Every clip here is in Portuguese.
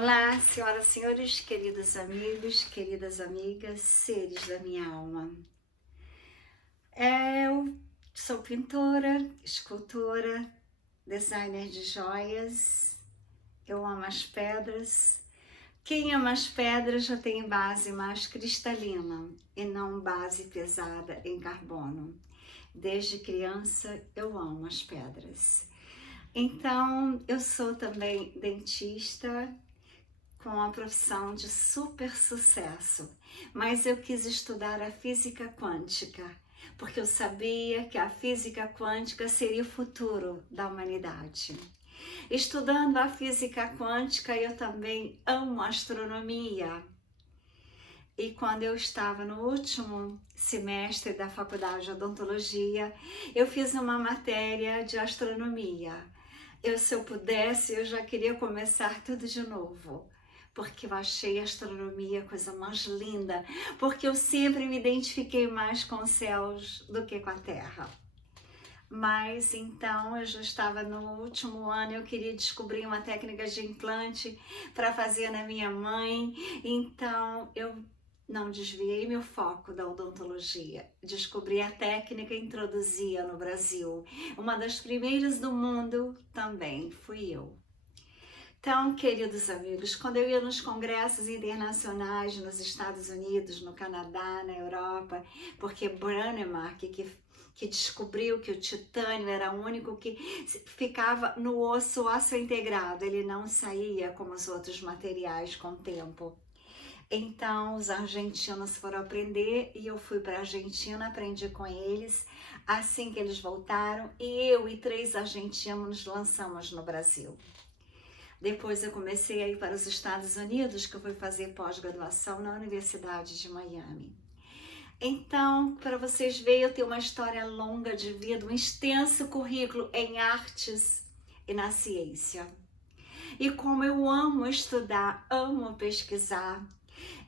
Olá, senhoras e senhores, queridos amigos, queridas amigas, seres da minha alma. Eu sou pintora, escultora, designer de joias, eu amo as pedras. Quem ama as pedras já tem base mais cristalina e não base pesada em carbono. Desde criança eu amo as pedras. Então, eu sou também dentista, com a profissão de super sucesso, mas eu quis estudar a física quântica, porque eu sabia que a física quântica seria o futuro da humanidade. Estudando a física quântica, eu também amo astronomia. E quando eu estava no último semestre da faculdade de odontologia, eu fiz uma matéria de astronomia. Se eu pudesse, eu já queria começar tudo de novo, porque eu achei a astronomia a coisa mais linda, porque eu sempre me identifiquei mais com os céus do que com a Terra. Mas então eu já estava no último ano, eu queria descobrir uma técnica de implante para fazer na minha mãe, então eu não desviei meu foco da odontologia. Descobri a técnica e introduzia no Brasil. Uma das primeiras do mundo também fui eu. Então, queridos amigos, quando eu ia nos congressos internacionais nos Estados Unidos, no Canadá, na Europa, porque Brånemark, que descobriu que o titânio era o único que ficava no osso integrado, ele não saía como os outros materiais com o tempo. Então, os argentinos foram aprender e eu fui para a Argentina, aprendi com eles. Assim que eles voltaram, e eu e 3 argentinos nos lançamos no Brasil. Depois eu comecei a ir para os Estados Unidos, que eu fui fazer pós-graduação na Universidade de Miami. Então, para vocês verem, eu tenho uma história longa de vida, um extenso currículo em artes e na ciência. E como eu amo estudar, amo pesquisar,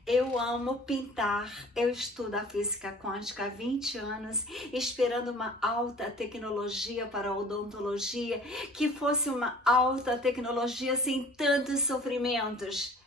eu amo pintar, eu estudo a física quântica há 20 anos, esperando uma alta tecnologia para a odontologia, que fosse uma alta tecnologia sem tantos sofrimentos.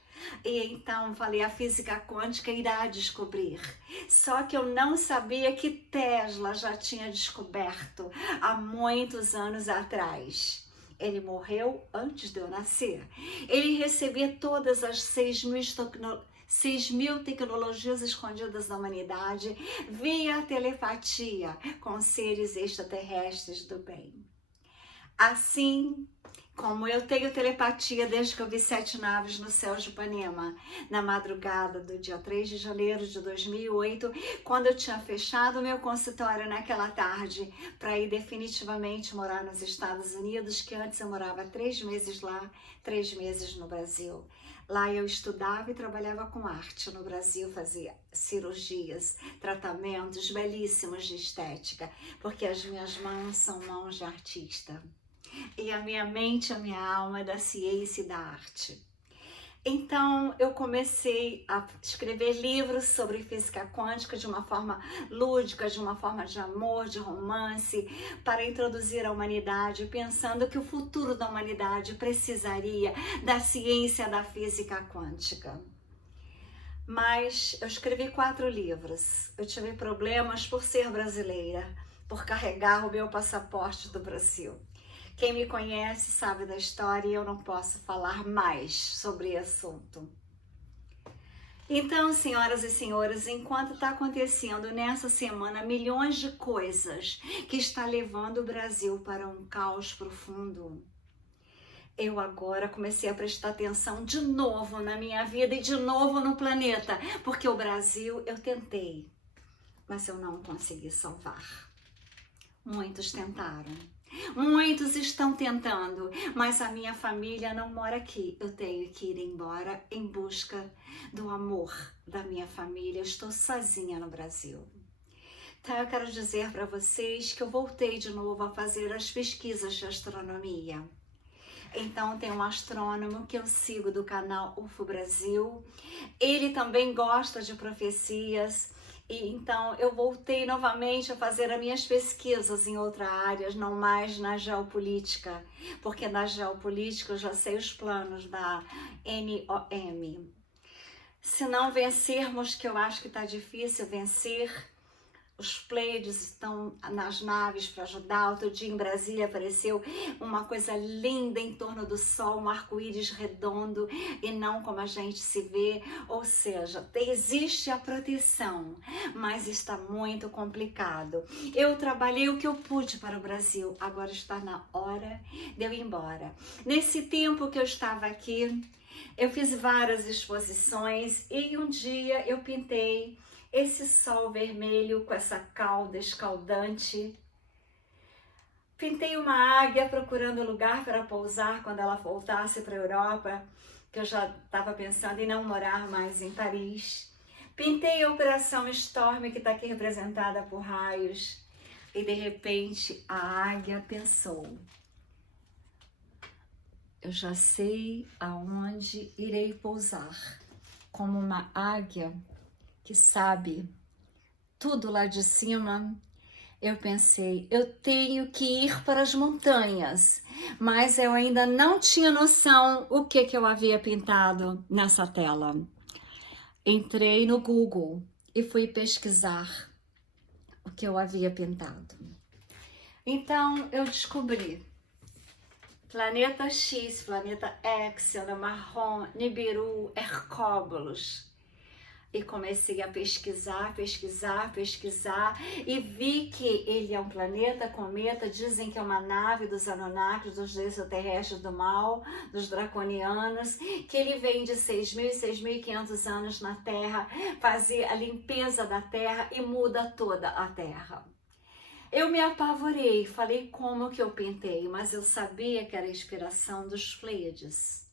E então falei, a física quântica irá descobrir. Só que eu não sabia que Tesla já tinha descoberto há muitos anos atrás. Ele morreu antes de eu nascer. Ele recebia todas as 6.000 tecnologias escondidas da humanidade via telepatia com seres extraterrestres do bem. Assim como eu tenho telepatia desde que eu vi 7 naves no céu de Ipanema, na madrugada do dia 3 de janeiro de 2008, quando eu tinha fechado o meu consultório naquela tarde para ir definitivamente morar nos Estados Unidos, que antes eu morava 3 meses lá, 3 meses no Brasil. Lá eu estudava e trabalhava com arte. No Brasil fazia cirurgias, tratamentos belíssimos de estética, porque as minhas mãos são mãos de artista. E a minha mente, a minha alma é da ciência e da arte. Então eu comecei a escrever livros sobre física quântica de uma forma lúdica, de uma forma de amor, de romance, para introduzir a humanidade, pensando que o futuro da humanidade precisaria da ciência da física quântica. Mas eu escrevi 4 livros. Eu tive problemas por ser brasileira, por carregar o meu passaporte do Brasil. Quem me conhece sabe da história e eu não posso falar mais sobre esse assunto. Então, senhoras e senhores, enquanto está acontecendo nessa semana milhões de coisas que está levando o Brasil para um caos profundo, eu agora comecei a prestar atenção de novo na minha vida e de novo no planeta, porque o Brasil eu tentei, mas eu não consegui salvar. Muitos tentaram. Muitos estão tentando, mas a minha família não mora aqui. Eu tenho que ir embora em busca do amor da minha família. Eu estou sozinha no Brasil. Então eu quero dizer para vocês que eu voltei de novo a fazer as pesquisas de astronomia. Então tem um astrônomo que eu sigo do canal UFO Brasil. Ele também gosta de profecias. E então eu voltei novamente a fazer as minhas pesquisas em outras áreas, não mais na geopolítica, porque na geopolítica eu já sei os planos da NOM. Se não vencermos, que eu acho que está difícil vencer, os Pleiades estão nas naves para ajudar. Outro dia em Brasília apareceu uma coisa linda em torno do Sol, um arco-íris redondo e não como a gente se vê. Ou seja, existe a proteção, mas está muito complicado. Eu trabalhei o que eu pude para o Brasil, agora está na hora de eu ir embora. Nesse tempo que eu estava aqui, eu fiz várias exposições e um dia eu pintei esse sol vermelho com essa cauda escaldante. Pintei uma águia procurando lugar para pousar quando ela voltasse para a Europa, que eu já estava pensando em não morar mais em Paris. Pintei a Operação Storm, que está aqui representada por raios, e de repente a águia pensou: eu já sei aonde irei pousar, como uma águia que sabe tudo lá de cima. Eu pensei, eu tenho que ir para as montanhas, mas eu ainda não tinha noção o que eu havia pintado nessa tela. Entrei no Google e fui pesquisar o que eu havia pintado. Então eu descobri planeta X, planeta X, Marrom, Nibiru, Hercóbulos. E comecei a pesquisar e vi que ele é um planeta, cometa, dizem que é uma nave dos Anunnakis, dos extraterrestres do mal, dos draconianos, que ele vem de 6.000 e 6.500 anos na Terra, fazer a limpeza da Terra e muda toda a Terra. Eu me apavorei, falei como que eu pintei, mas eu sabia que era a inspiração dos Pleiades.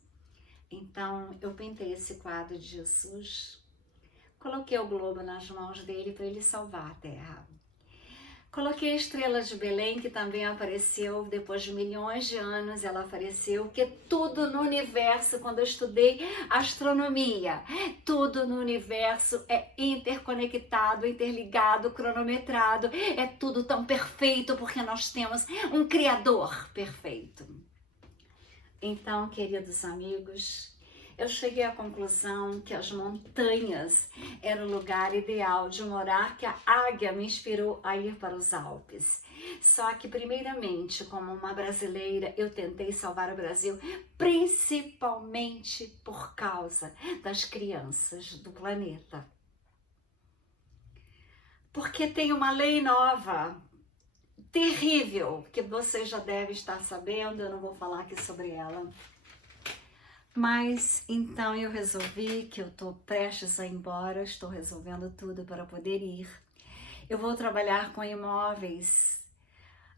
Então eu pintei esse quadro de Jesus. Coloquei o globo nas mãos dele para ele salvar a Terra. Coloquei a estrela de Belém, que também apareceu depois de milhões de anos, ela apareceu, porque tudo no universo, quando eu estudei astronomia, tudo no universo é interconectado, interligado, cronometrado, é tudo tão perfeito, porque nós temos um Criador perfeito. Então, queridos amigos, eu cheguei à conclusão que as montanhas eram o lugar ideal de morar, que a águia me inspirou a ir para os Alpes. Só que, primeiramente, como uma brasileira, eu tentei salvar o Brasil, principalmente por causa das crianças do planeta. Porque tem uma lei nova, terrível, que você já deve estar sabendo, eu não vou falar aqui sobre ela. Mas então eu resolvi que eu estou prestes a ir embora, estou resolvendo tudo para poder ir. Eu vou trabalhar com imóveis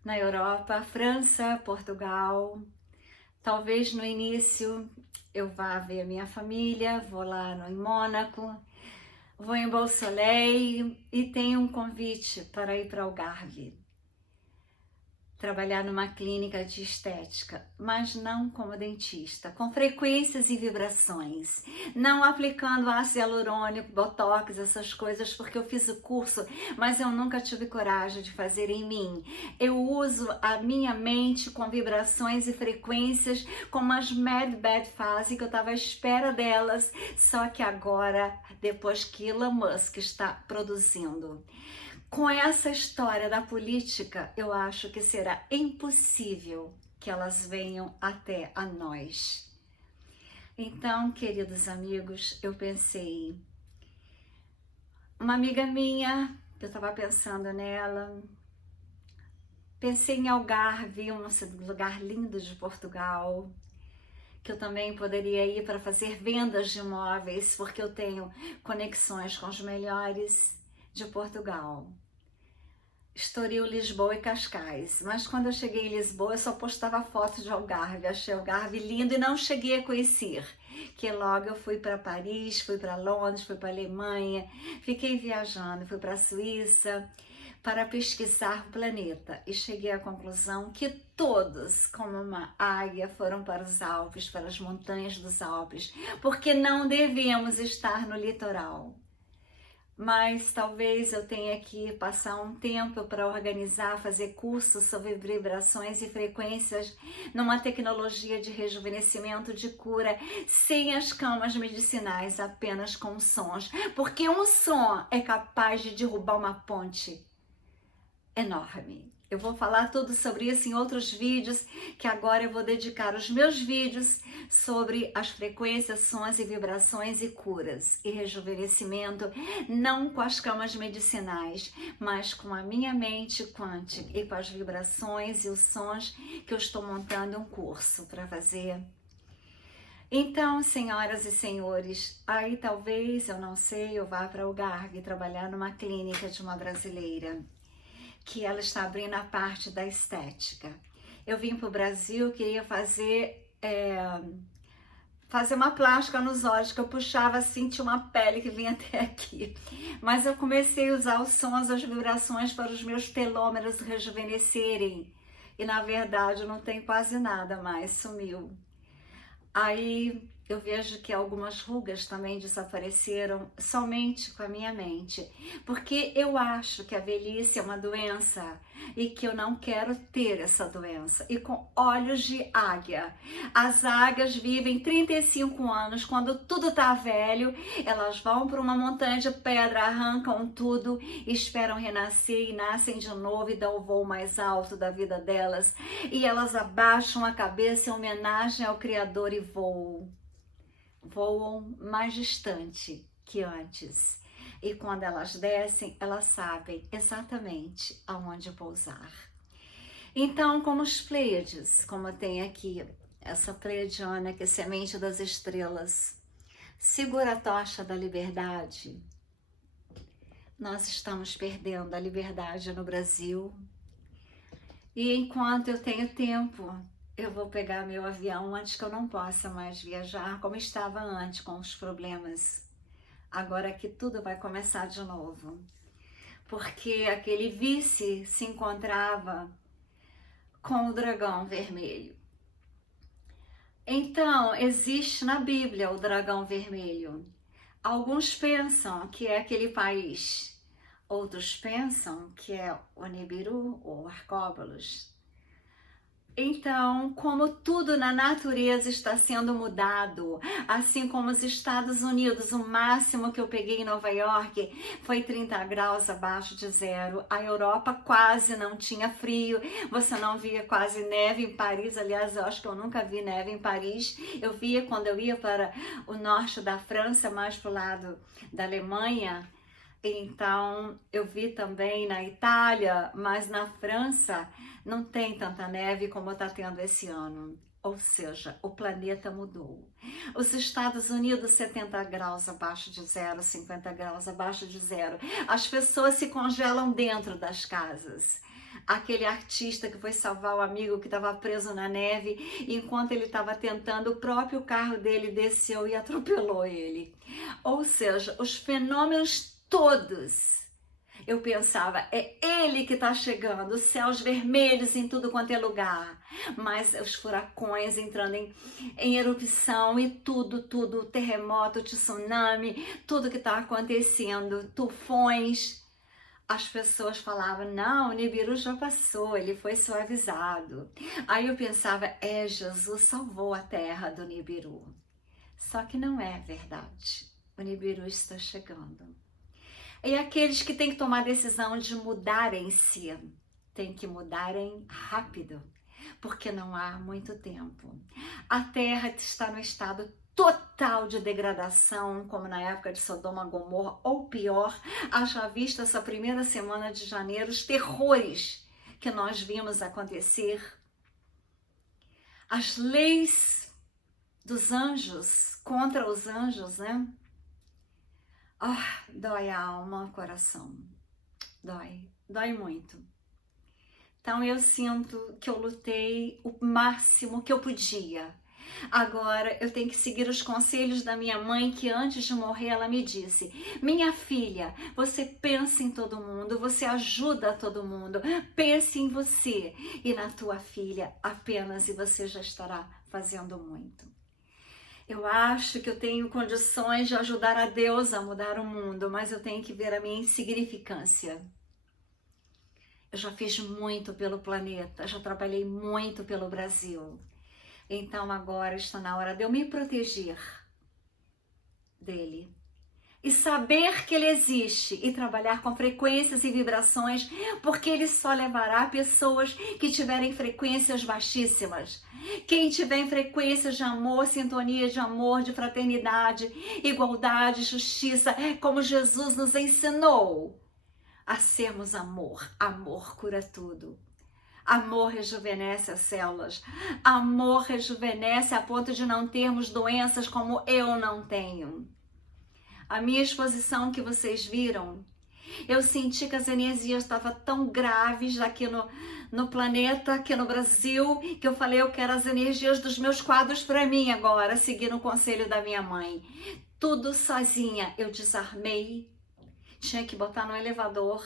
na Europa, França, Portugal. Talvez no início eu vá ver a minha família, vou lá em Mônaco, vou em Beausoleil e tenho um convite para ir para Algarve. Trabalhar numa clínica de estética, mas não como dentista, com frequências e vibrações, não aplicando ácido hialurônico, botox, essas coisas, porque eu fiz o curso, mas eu nunca tive coragem de fazer em mim. Eu uso a minha mente com vibrações e frequências, como as Mad Bad fazem, que eu estava à espera delas, só que agora, depois que Elon Musk está produzindo. Com essa história da política, eu acho que será impossível que elas venham até a nós. Então, queridos amigos, eu pensei, uma amiga minha, eu estava pensando nela, pensei em Algarve, um lugar lindo de Portugal, que eu também poderia ir para fazer vendas de imóveis, porque eu tenho conexões com os melhores de Portugal. Estoril, Lisboa e Cascais, mas quando eu cheguei em Lisboa eu só postava fotos de Algarve, achei Algarve lindo e não cheguei a conhecer, que logo eu fui para Paris, fui para Londres, fui para Alemanha, fiquei viajando, fui para a Suíça para pesquisar o planeta e cheguei à conclusão que todos, como uma águia, foram para os Alpes, para as montanhas dos Alpes, porque não devemos estar no litoral. mas talvez eu tenha que passar um tempo para organizar, fazer cursos sobre vibrações e frequências numa tecnologia de rejuvenescimento, de cura, sem as camas medicinais, apenas com sons, porque um som é capaz de derrubar uma ponte enorme. Eu vou falar tudo sobre isso em outros vídeos, que agora eu vou dedicar os meus vídeos sobre as frequências, sons e vibrações e curas e rejuvenescimento, não com as camas medicinais, mas com a minha mente quântica e com as vibrações e os sons que eu estou montando um curso para fazer. Então, senhoras e senhores, aí talvez, eu não sei, eu vá para o Algarve trabalhar numa clínica de uma brasileira, que ela está abrindo a parte da estética. Eu vim para o Brasil, queria fazer uma plástica nos olhos, que eu puxava assim, tinha uma pele que vinha até aqui. Mas eu comecei a usar os sons, as vibrações para os meus telômeros rejuvenescerem. E na verdade não tem quase nada mais, sumiu. Aí eu vejo que algumas rugas também desapareceram somente com a minha mente, porque eu acho que a velhice é uma doença e que eu não quero ter essa doença. E com olhos de águia, as águias vivem 35 anos, quando tudo tá velho, elas vão para uma montanha de pedra, arrancam tudo, esperam renascer e nascem de novo e dão o voo mais alto da vida delas. E elas abaixam a cabeça em homenagem ao Criador e voam mais distante que antes. E quando elas descem, elas sabem exatamente aonde pousar. Então, como os Pleiades, como tem aqui essa Pleiadiana, que é semente das estrelas, segura a tocha da liberdade. Nós estamos perdendo a liberdade no Brasil. E enquanto eu tenho tempo, eu vou pegar meu avião antes que eu não possa mais viajar como estava antes, com os problemas. Agora que tudo vai começar de novo. Porque aquele vice se encontrava com o dragão vermelho. Então, existe na Bíblia o dragão vermelho. Alguns pensam que é aquele país. Outros pensam que é o Nibiru ou Arcóbolos. Então, como tudo na natureza está sendo mudado, assim como os Estados Unidos, o máximo que eu peguei em Nova York foi 30 graus abaixo de zero. A Europa quase não tinha frio, você não via quase neve em Paris. Aliás, eu acho que eu nunca vi neve em Paris. Eu via quando eu ia para o norte da França, mais para o lado da Alemanha. Então, eu vi também na Itália, mas na França não tem tanta neve como está tendo esse ano. Ou seja, o planeta mudou. Os Estados Unidos, 70 graus abaixo de zero, 50 graus abaixo de zero. As pessoas se congelam dentro das casas. Aquele artista que foi salvar o amigo que estava preso na neve, e enquanto ele estava tentando, o próprio carro dele desceu e atropelou ele. Ou seja, os fenômenos todos, eu pensava, é ele que está chegando, os céus vermelhos em tudo quanto é lugar, mas os furacões entrando em erupção e tudo, terremoto, tsunami, tudo que está acontecendo, tufões. As pessoas falavam, não, o Nibiru já passou, ele foi suavizado. Aí eu pensava, Jesus salvou a terra do Nibiru. Só que não é verdade, o Nibiru está chegando. E aqueles que têm que tomar a decisão de mudarem-se, têm que mudarem rápido, porque não há muito tempo. A Terra está no estado total de degradação, como na época de Sodoma e Gomorra, ou pior, haja vista essa primeira semana de janeiro, os terrores que nós vimos acontecer. As leis dos anjos, contra os anjos, né? Dói a alma, o coração. Dói muito. Então eu sinto que eu lutei o máximo que eu podia. Agora eu tenho que seguir os conselhos da minha mãe, que antes de morrer ela me disse: minha filha, você pensa em todo mundo, você ajuda todo mundo, pense em você e na tua filha apenas, e você já estará fazendo muito. Eu acho que eu tenho condições de ajudar a Deus a mudar o mundo, mas eu tenho que ver a minha insignificância. Eu já fiz muito pelo planeta, já trabalhei muito pelo Brasil. Então agora está na hora de eu me proteger dele. E saber que ele existe e trabalhar com frequências e vibrações, porque ele só levará pessoas que tiverem frequências baixíssimas. Quem tiver em frequências de amor, sintonia de amor, de fraternidade, igualdade, justiça, como Jesus nos ensinou a sermos amor. Amor cura tudo. Amor rejuvenesce as células. Amor rejuvenesce a ponto de não termos doenças como eu não tenho. A minha exposição que vocês viram, eu senti que as energias estavam tão graves aqui no planeta, aqui no Brasil, que eu falei, eu quero as energias dos meus quadros para mim agora, seguindo o conselho da minha mãe. Tudo sozinha, eu desarmei, tinha que botar no elevador,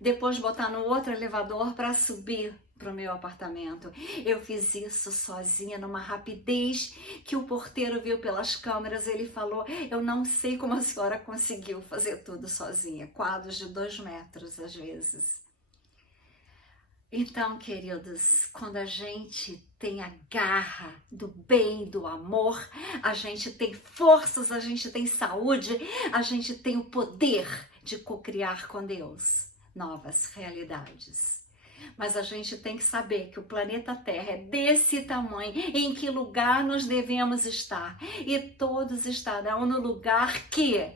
depois botar no outro elevador para subir para o meu apartamento. Eu fiz isso sozinha, numa rapidez que o porteiro viu pelas câmeras. Ele falou, eu não sei como a senhora conseguiu fazer tudo sozinha, quadros de 2 metros às vezes. Então, queridos, quando a gente tem a garra do bem, do amor, a gente tem forças, a gente tem saúde, a gente tem o poder de co-criar com Deus novas realidades. Mas a gente tem que saber que o planeta Terra é desse tamanho, em que lugar nós devemos estar. E todos estarão no lugar que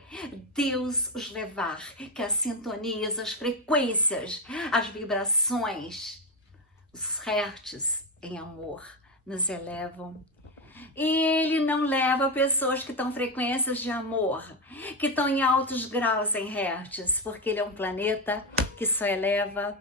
Deus os levar, que as sintonias, as frequências, as vibrações, os hertz em amor nos elevam. E ele não leva pessoas que estão em frequências de amor, que estão em altos graus em hertz, porque ele é um planeta que só eleva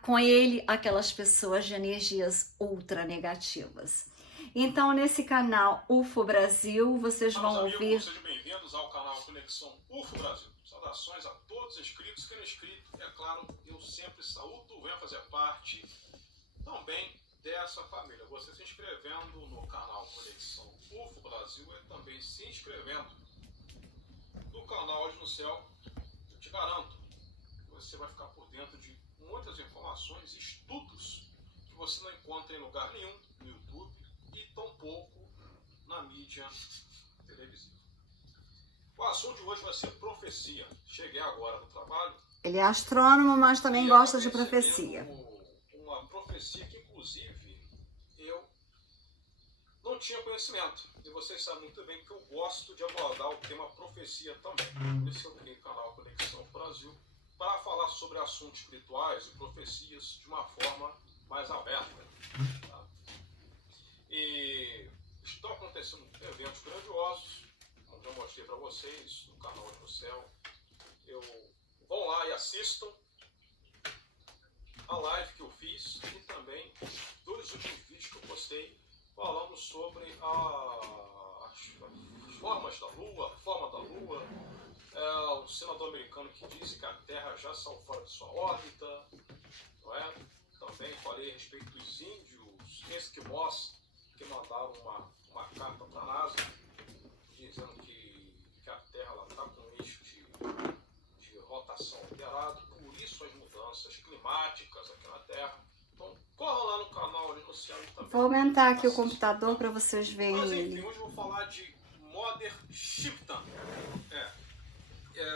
com ele aquelas pessoas de energias ultra negativas. Então, nesse canal UFO Brasil, vocês vão ouvir... Sejam bem-vindos ao canal Conexão UFO Brasil. Saudações a todos os inscritos, quem não é inscrito, é claro, eu sempre saúdo, venho fazer parte também dessa família. Você se inscrevendo no canal Conexão UFO Brasil e também se inscrevendo no canal Olhos no Céu, eu te garanto que você vai ficar por dentro de muitas informações e estudos que você não encontra em lugar nenhum no YouTube e tampouco na mídia televisiva. O assunto de hoje vai ser profecia. Cheguei agora do trabalho. Ele é astrônomo, mas também gosta de profecia. Uma profecia que, inclusive, eu não tinha conhecimento. E vocês sabem muito bem que eu gosto de abordar o tema profecia também. Por isso eu criei o canal Conexão Brasil, para falar sobre assuntos espirituais e profecias de uma forma mais aberta. Tá? E estão acontecendo eventos grandiosos, como já mostrei para vocês no canal Olhos no Céu. Vão lá e assistam a live que eu fiz e também 2 últimos vídeos que eu postei falando sobre as formas da Lua, a forma da Lua. O senador americano que disse que a Terra já saiu fora de sua órbita, não é? Também falei a respeito dos índios esquimós que mandaram uma carta para a NASA dizendo que a Terra está com um eixo de rotação alterado, por isso as mudanças climáticas aqui na Terra. Então corram lá no canal Olhos no Céu também. Vou aumentar aqui o computador para vocês verem Mas enfim, ele. hoje eu vou falar de Mother Shipton.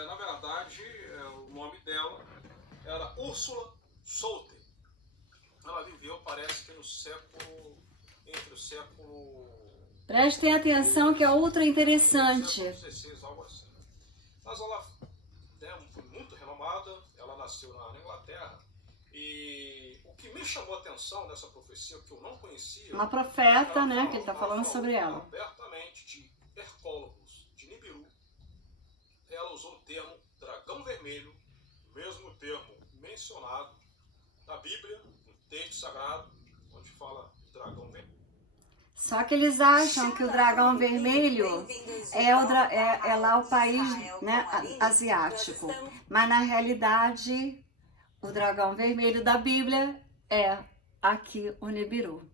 Na verdade, o nome dela era Ursula Solter. Ela viveu, parece que entre o século... Prestem atenção que é ultra interessante. Algo assim. Mas ela foi muito renomada, ela nasceu na Inglaterra. E o que me chamou a atenção nessa profecia, que eu não conhecia... Uma profeta, né, que ele está falando sobre ela. Abertamente de Hercólogos de Nibiru. Ela usou o termo dragão vermelho, mesmo termo mencionado na Bíblia, no texto sagrado, onde fala dragão vermelho. Só que eles acham que o dragão vermelho é lá o país, né, asiático. Mas na realidade, o dragão vermelho da Bíblia é aqui o Nibiru.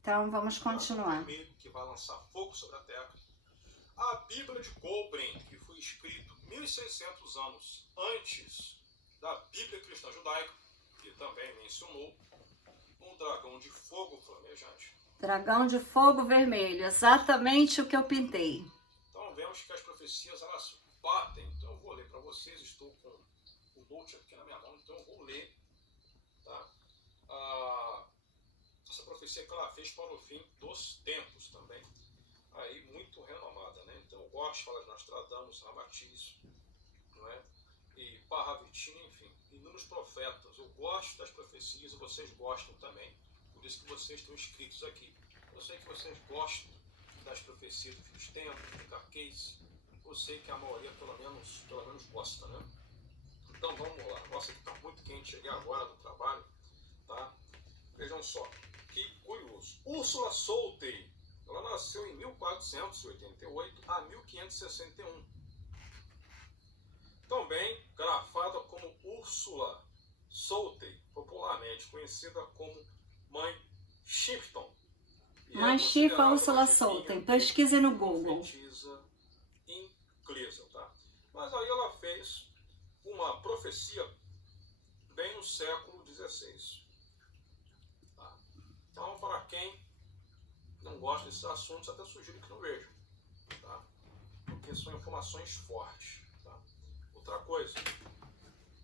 Então vamos continuar. Vermelho, que vai lançar fogo sobre a terra. A Bíblia de Goldbrain, que foi escrito 1600 anos antes da Bíblia cristã judaica, que também mencionou um dragão de fogo flamejante. Dragão de fogo vermelho, exatamente o que eu pintei. Então vemos que as profecias elas batem. Então eu vou ler para vocês, estou com o note aqui na minha mão, então eu vou ler, tá? Essa profecia que ela fez para o fim dos tempos também. Aí muito renomada, né? Então eu gosto de falar de Nostradamus, Ramatiz, não é? E Parravitini, enfim, inúmeros profetas. Eu gosto das profecias e vocês gostam também. Por isso que vocês estão inscritos aqui. Eu sei que vocês gostam das profecias do fim dos tempos, do Carcase. Eu sei que a maioria pelo menos gosta, né? Então vamos lá. Nossa, aqui está muito quente. Cheguei agora do trabalho, tá? Vejam só, que curioso. Úrsula Soltey, ela nasceu em 1488 a 1561. Também grafada como Úrsula Soltey, popularmente conhecida como Mãe Shipton. Mãe Shipton, Úrsula Soltey. Pesquise no Google. Profetisa inglesa, tá? Mas aí ela fez uma profecia bem no século XVI. Tá? Então, para quem não gosta desses assuntos, até sugiro que não vejam, tá? Porque são informações fortes. Tá? Outra coisa,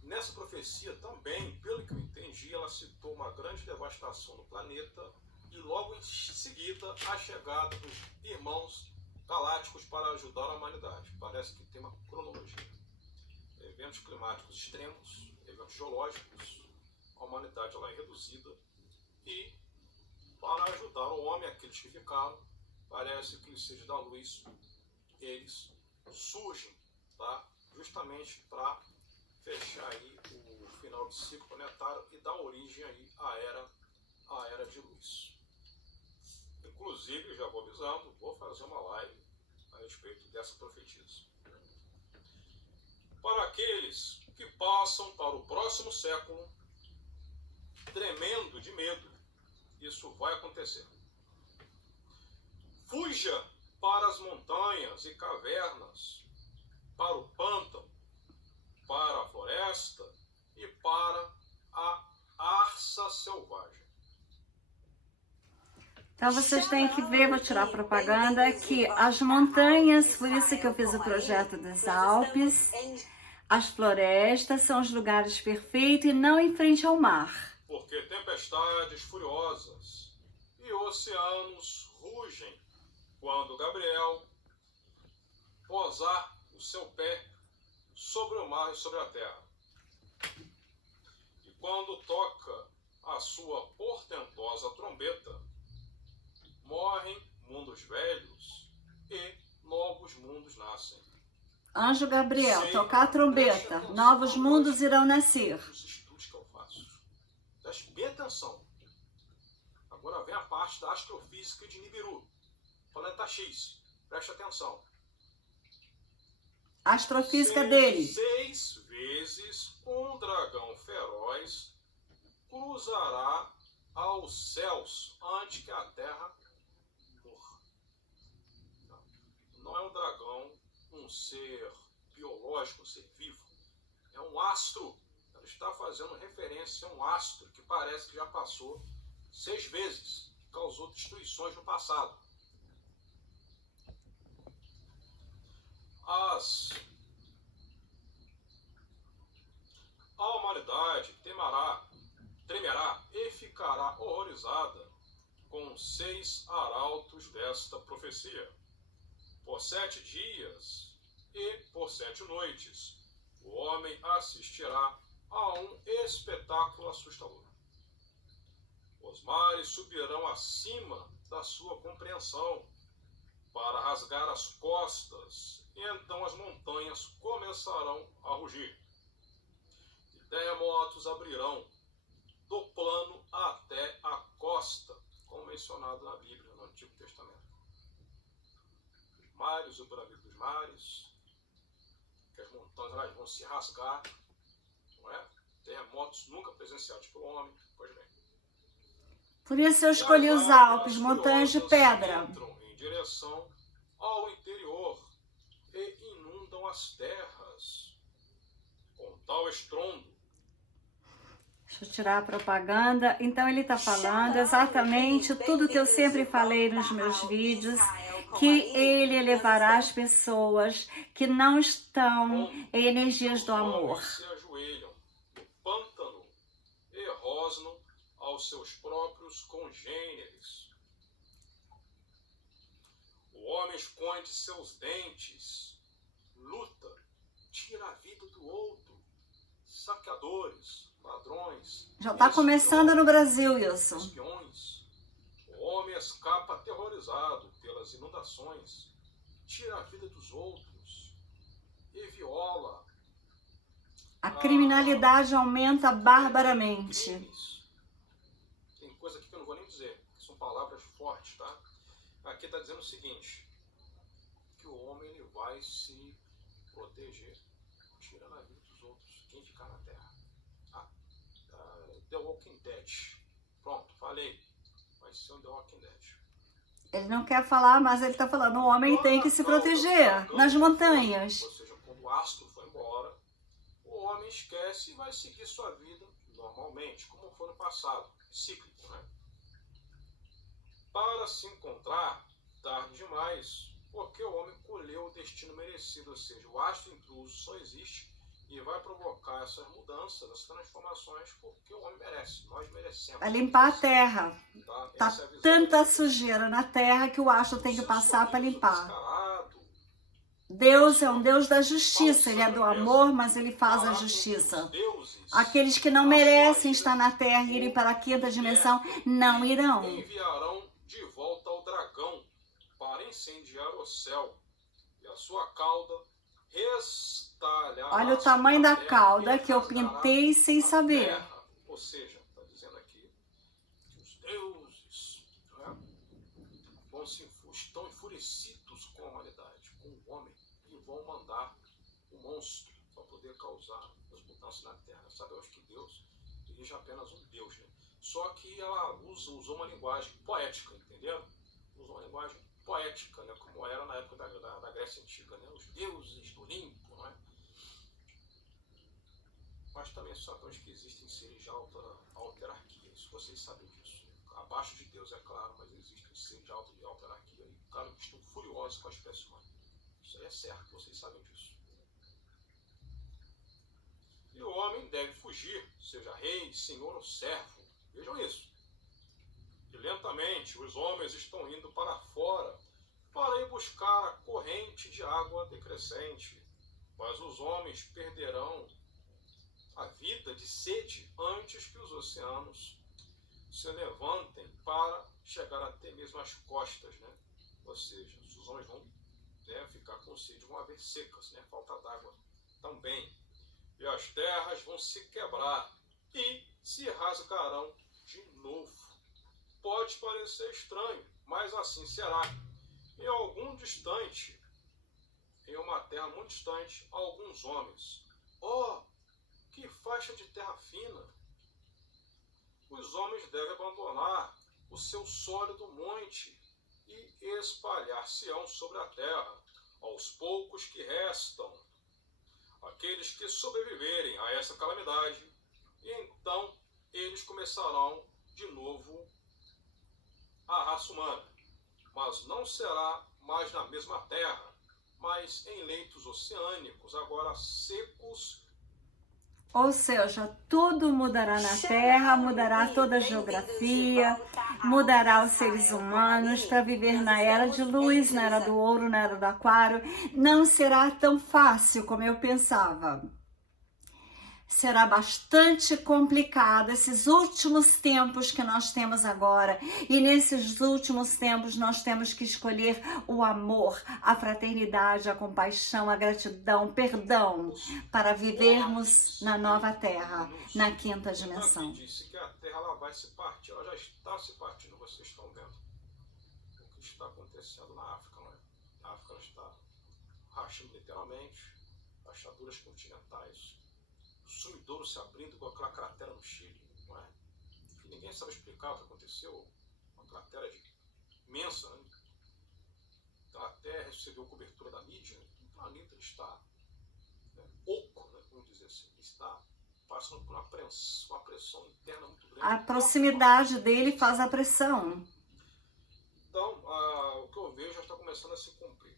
nessa profecia também, pelo que eu entendi, ela citou uma grande devastação no planeta e logo em seguida a chegada dos irmãos galácticos para ajudar a humanidade. Parece que tem uma cronologia. Eventos climáticos extremos, eventos geológicos, a humanidade ela é reduzida e para ajudar o homem, aqueles que ficaram, parece que os seres da luz, eles surgem, tá? Justamente para fechar aí o final do ciclo planetário e dar origem aí à era de luz. Inclusive, já vou avisando, vou fazer uma live a respeito dessa profetisa. Para aqueles que passam para o próximo século tremendo de medo, isso vai acontecer. Fuja para as montanhas e cavernas, para o pântano, para a floresta e para a arça selvagem. Então vocês têm que ver, vou tirar a propaganda, que as montanhas, por isso que eu fiz o projeto dos Alpes, as florestas são os lugares perfeitos e não em frente ao mar. Porque tempestades furiosas e oceanos rugem quando Gabriel posar o seu pé sobre o mar e sobre a terra. E quando toca a sua portentosa trombeta, morrem mundos velhos e novos mundos nascem. Anjo Gabriel, tocar a trombeta, novos mundos irão nascer. Os estudos que eu faço. Preste bem atenção. Agora vem a parte da astrofísica de Nibiru. Planeta X. Preste atenção. Astrofísica dele. 6 vezes um dragão feroz cruzará aos céus antes que a Terra morra. Não é um dragão, um ser biológico, um ser vivo. É um astro. Ela está fazendo referência a um astro que parece que já passou 6 vezes, causou destruições no passado. A humanidade tremerá e ficará horrorizada com 6 arautos desta profecia. Por 7 dias e por 7 noites, o homem assistirá a um espetáculo assustador. Os mares subirão acima da sua compreensão para rasgar as costas, e então as montanhas começarão a rugir. E terremotos abrirão do plano até a costa, como mencionado na Bíblia, no Antigo Testamento. Mares, o brasil dos mares, que as montanhas elas vão se rasgar, não é? Terremotos nunca presenciados pelo homem, pois bem. Por isso eu E escolhi as os Alpes, águas montanhas de furiosas pedra. entram em direção ao interior e inundam as terras com tal estrondo. Deixa eu tirar a propaganda. Então ele está falando exatamente tudo que eu sempre falei nos meus vídeos, que ele elevará as pessoas que não estão em energias do amor. Os homens se ajoelham no pântano e rosnam aos seus próprios congêneres. O homem esconde seus dentes, luta, tira a vida do outro, saqueadores, ladrões. Já está começando no Brasil isso. Espiões. O homem escapa aterrorizado pelas inundações, tira a vida dos outros e viola. A criminalidade aumenta barbaramente. Crimes. Tem coisa aqui que eu não vou nem dizer, que são palavras fortes, tá? Aqui está dizendo o seguinte, que o homem ele vai se proteger, tirando a vida dos outros, quem ficar na terra. The Walking Dead. Pronto, falei. Vai ser um The Walking Dead. Ele não quer falar, mas ele está falando, o homem tem que se proteger nas montanhas. Ou seja, quando o astro foi embora, o homem esquece e vai seguir sua vida normalmente, como foi no passado, cíclico, né? Para se encontrar, tarde demais, porque o homem colheu o destino merecido, ou seja, o astro intruso só existe e vai provocar essas mudanças, essas transformações, porque o homem merece, nós merecemos. Vai limpar a terra. Tá Tanta sujeira na terra que o astro tem que passar para limpar. Deus é um Deus da justiça, ele é do amor, mas ele faz a justiça. Aqueles que não merecem estar na terra e irem para a quinta dimensão, não irão. Enviarão de volta ao dragão para incendiar o céu, e a sua cauda restalhará. Olha o tamanho da cauda que eu pintei sem saber. Ou seja, está dizendo aqui que os deuses, né, estão enfurecidos com a humanidade, com o homem, e vão mandar o monstro para poder causar as mudanças na terra. Sabemos que Deus dirige apenas um Deus, né? Só que ela usou uma linguagem poética, entendeu? Usou uma linguagem poética, né? Como era na época da Grécia Antiga, né? Os deuses do Olimpo, não é? Mas também sabemos que existem seres de alta hierarquia, isso vocês sabem disso. Abaixo de Deus, é claro, mas existem seres de alta hierarquia e, claro, que estão furiosos com a espécie humana. Isso aí é certo, vocês sabem disso. E o homem deve fugir, seja rei, senhor ou servo. Vejam isso. E lentamente os homens estão indo para fora para ir buscar a corrente de água decrescente. Mas os homens perderão a vida de sede antes que os oceanos se levantem para chegar até mesmo às costas, né? Ou seja, os homens vão ficar com sede, vão haver secas, né? Falta d'água também. E as terras vão se quebrar e se rasgarão de novo. Pode parecer estranho, mas assim será. Em algum distante, em uma terra muito distante, alguns homens. Oh, que faixa de terra fina! Os homens devem abandonar o seu sólido monte e espalhar-se-ão sobre a terra, aos poucos que restam. Aqueles que sobreviverem a essa calamidade, e então eles começarão de novo a raça humana. Mas não será mais na mesma terra, mas em leitos oceânicos, agora secos. Ou seja, tudo mudará na Terra, mudará toda a geografia, mudará os seres humanos para viver na era de luz, na era do ouro, na era do aquário. Não será tão fácil como eu pensava. Será bastante complicado esses últimos tempos que nós temos agora. E nesses últimos tempos nós temos que escolher o amor, a fraternidade, a compaixão, a gratidão, perdão, para vivermos na nova terra, na quinta dimensão. Disse que a terra ela vai se partir, ela já está se partindo, vocês estão vendo o que está acontecendo na África, não é? A África está rachando literalmente, rachaduras continentais. O sumidouro se abrindo com aquela cratera no Chile, não é? que ninguém sabe explicar o que aconteceu, uma cratera imensa, né? A Terra recebeu cobertura da mídia, o planeta está oco, né, vamos dizer assim, está passando por uma pressão interna muito grande. A proximidade dele faz a pressão. Então, o que eu vejo já está começando a se cumprir.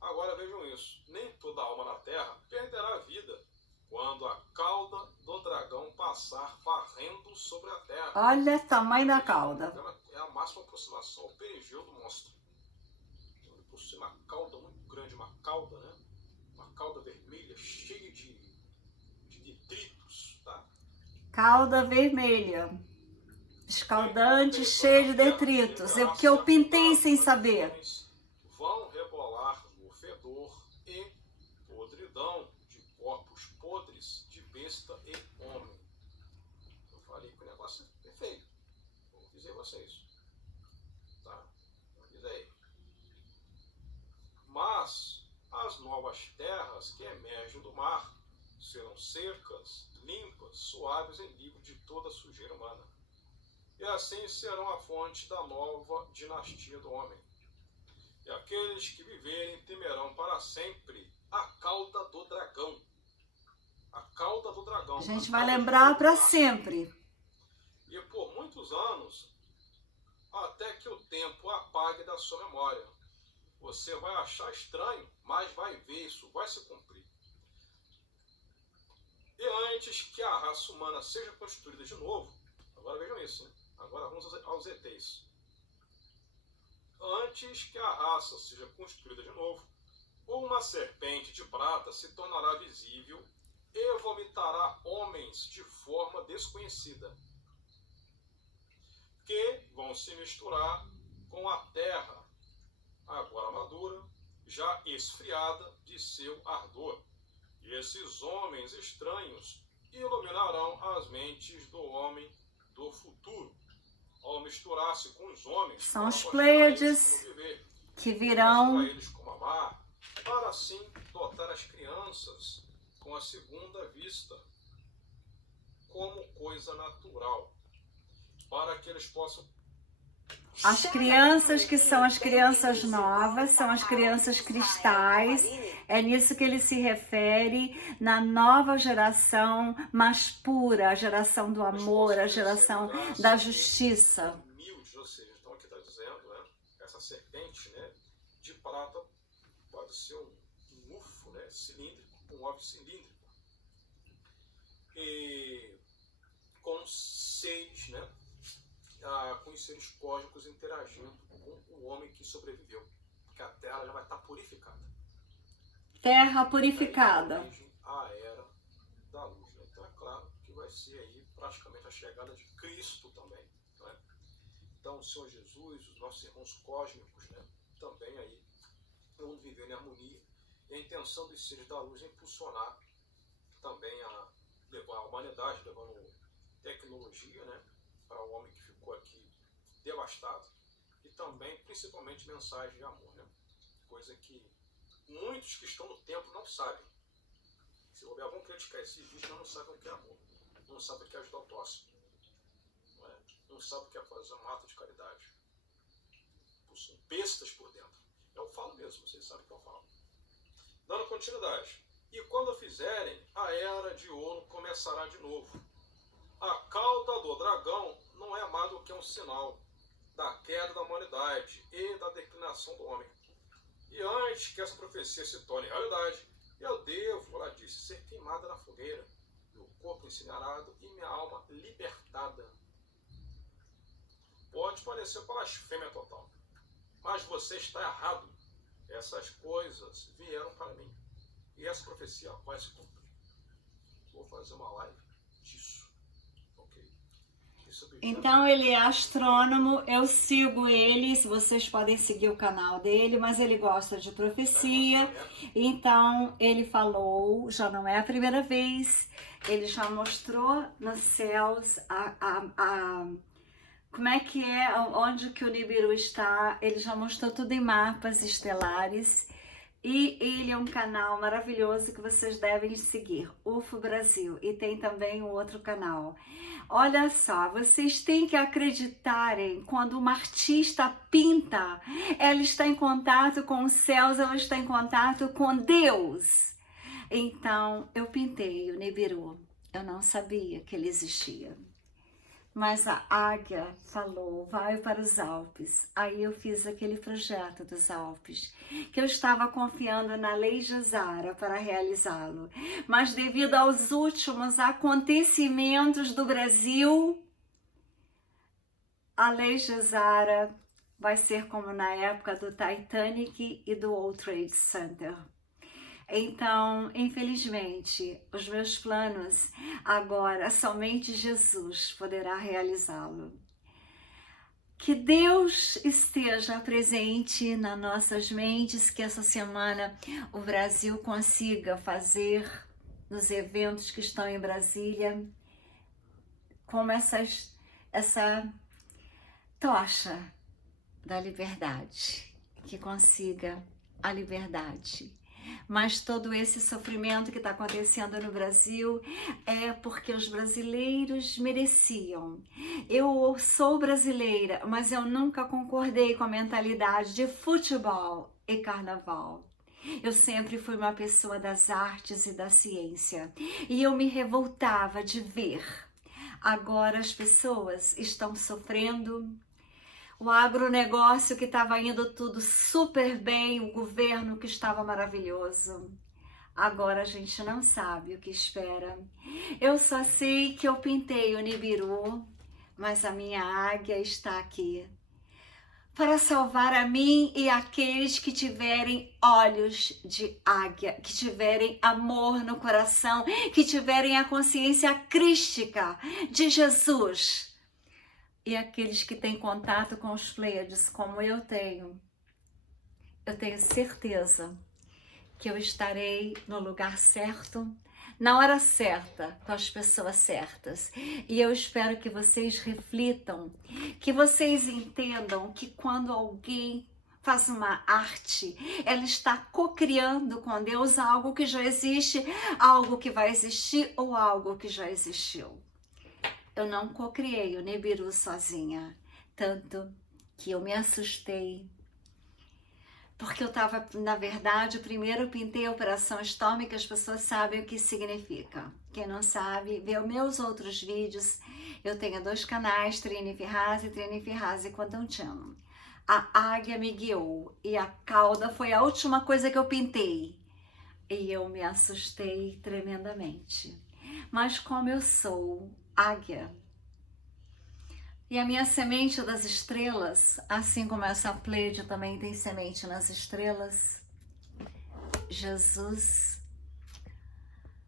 Agora vejam isso, nem toda alma na Terra perderá a vida quando a cauda do dragão passar varrendo sobre a Terra. Olha o tamanho da cauda. É a máxima aproximação ao perigeu do monstro. Ele possui uma cauda muito grande, uma cauda, né? Uma cauda vermelha, cheia de detritos, tá? Cauda vermelha. Escaldante, cheio de detritos. É o que eu pintei sem saber. Vão rebolar no fedor e podridão de corpos podres de besta e homem. Eu falei que o negócio é feio. Eu avisei vocês. Tá? Eu avisei. Mas as novas terras que emergem do mar serão secas, limpas, suaves e livres de toda sujeira humana. E assim serão a fonte da nova dinastia do homem. E aqueles que viverem temerão para sempre a cauda do dragão. A cauda do dragão. A gente vai lembrar para sempre. E por muitos anos, até que o tempo apague da sua memória. Você vai achar estranho, mas vai ver, isso vai se cumprir. E antes que a raça humana seja construída de novo, agora vejam isso, né? Agora vamos aos ETs. Antes que a raça seja construída de novo, uma serpente de prata se tornará visível e vomitará homens de forma desconhecida, que vão se misturar com a terra, agora madura, já esfriada de seu ardor. E esses homens estranhos iluminarão as mentes do homem do futuro, ao misturar-se com os homens. São os Pleiades que virão eles como amar, para assim dotar as crianças com a segunda vista como coisa natural, para que eles possam. as crianças que são as crianças novas, são as crianças cristais, é nisso que ele se refere, na nova geração mais pura, a geração do amor, a geração da justiça. Humildes, ou seja, então aqui está dizendo, né, essa serpente, né, de prata pode ser um ufo, né, cilíndrico, um óvulo cilíndrico, e com seres, né, com os seres cósmicos interagindo com o homem que sobreviveu, porque a Terra já vai estar purificada. Terra purificada. A era da luz. Né? Então é claro que vai ser aí praticamente a chegada de Cristo também. Né? Então o Senhor Jesus, os nossos irmãos cósmicos, né, também aí vão viver em harmonia. E a intenção dos seres da luz é impulsionar também a levar a humanidade, levando tecnologia, né, para o homem que ficou aqui devastado, e também, principalmente, mensagem de amor, né? Coisa que muitos que estão no templo não sabem. Se houver algum criticar esses vídeos, não sabem o que é amor, não sabem o que é ajudar o próximo, não sabem o que é fazer um ato de caridade. São bestas por dentro. Eu falo mesmo, vocês sabem o que eu falo. Dando continuidade. E quando fizerem, a era de ouro começará de novo. A cauda do dragão não é mais do que um sinal da queda da humanidade e da declinação do homem. E antes que essa profecia se torne realidade, eu devo, ela disse, ser queimada na fogueira, meu corpo incinerado e minha alma libertada. Pode parecer blasfêmia total, mas você está errado. Essas coisas vieram para mim e essa profecia vai se cumprir. Vou fazer uma live disso. Então ele é astrônomo, eu sigo ele, vocês podem seguir o canal dele, mas ele gosta de profecia, então ele falou, já não é a primeira vez, ele já mostrou nos céus como é que é, onde que o Nibiru está, ele já mostrou tudo em mapas estelares, E ele é um canal maravilhoso que vocês devem seguir, UFO Brasil. E tem também um outro canal. Olha só, vocês têm que acreditarem quando uma artista pinta, ela está em contato com os céus, ela está em contato com Deus. Então, eu pintei o Nibiru. Eu não sabia que ele existia. Mas a águia falou, vai para os Alpes. Aí eu fiz aquele projeto dos Alpes, que eu estava confiando na Lei Gesara para realizá-lo. Mas devido aos últimos acontecimentos do Brasil, a Lei Gesara vai ser como na época do Titanic e do World Trade Center. Então, infelizmente, os meus planos agora, somente Jesus poderá realizá-lo. Que Deus esteja presente nas nossas mentes, que essa semana o Brasil consiga fazer nos eventos que estão em Brasília, como essa tocha da liberdade, que consiga a liberdade. Mas todo esse sofrimento que está acontecendo no Brasil é porque os brasileiros mereciam. Eu sou brasileira, mas eu nunca concordei com a mentalidade de futebol e carnaval. Eu sempre fui uma pessoa das artes e da ciência. E eu me revoltava de ver. Agora as pessoas estão sofrendo. O agronegócio que estava indo tudo super bem, o governo que estava maravilhoso. Agora a gente não sabe o que espera. Eu só sei que eu pintei o Nibiru, mas a minha águia está aqui para salvar a mim e aqueles que tiverem olhos de águia, que tiverem amor no coração, que tiverem a consciência crística de Jesus. E aqueles que têm contato com os Pleiades, como eu tenho certeza que eu estarei no lugar certo, na hora certa, com as pessoas certas. E eu espero que vocês reflitam, que vocês entendam que quando alguém faz uma arte, ela está co-criando com Deus algo que já existe, algo que vai existir ou algo que já existiu. Eu não co-criei o Nibiru sozinha, tanto que eu me assustei. Porque eu estava, na verdade, primeiro eu pintei a Operação Storm, que as pessoas sabem o que significa. Quem não sabe, vê os meus outros vídeos. Eu tenho 2 canais, Trini Ferraz e Quantum Channel. A águia me guiou e a cauda foi a última coisa que eu pintei. E eu me assustei tremendamente. Mas como eu sou águia, e a minha semente das estrelas, assim como essa Pleiade também tem semente nas estrelas, Jesus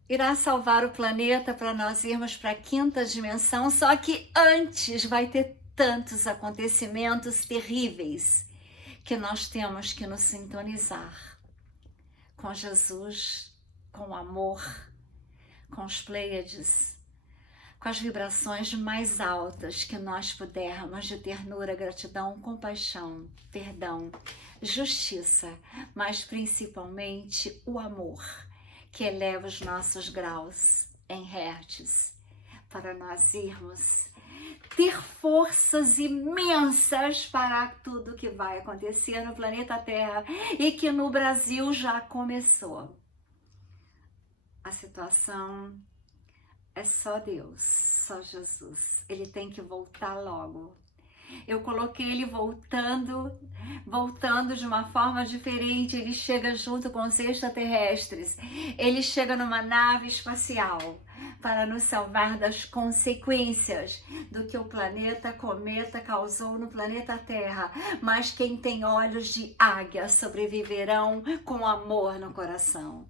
irá salvar o planeta para nós irmos para a 5ª dimensão, só que antes vai ter tantos acontecimentos terríveis que nós temos que nos sintonizar com Jesus, com o amor, com os Pleiades, com as vibrações mais altas que nós pudermos, de ternura, gratidão, compaixão, perdão, justiça, mas principalmente o amor, que eleva os nossos graus em hertz, para nós irmos ter forças imensas para tudo que vai acontecer no planeta Terra e que no Brasil já começou. A situação é só Deus, só Jesus. Ele tem que voltar logo. Eu coloquei ele voltando de uma forma diferente. Ele chega junto com os extraterrestres. Ele chega numa nave espacial para nos salvar das consequências do que o planeta Cometa causou no planeta Terra. Mas quem tem olhos de águia sobreviverão com amor no coração.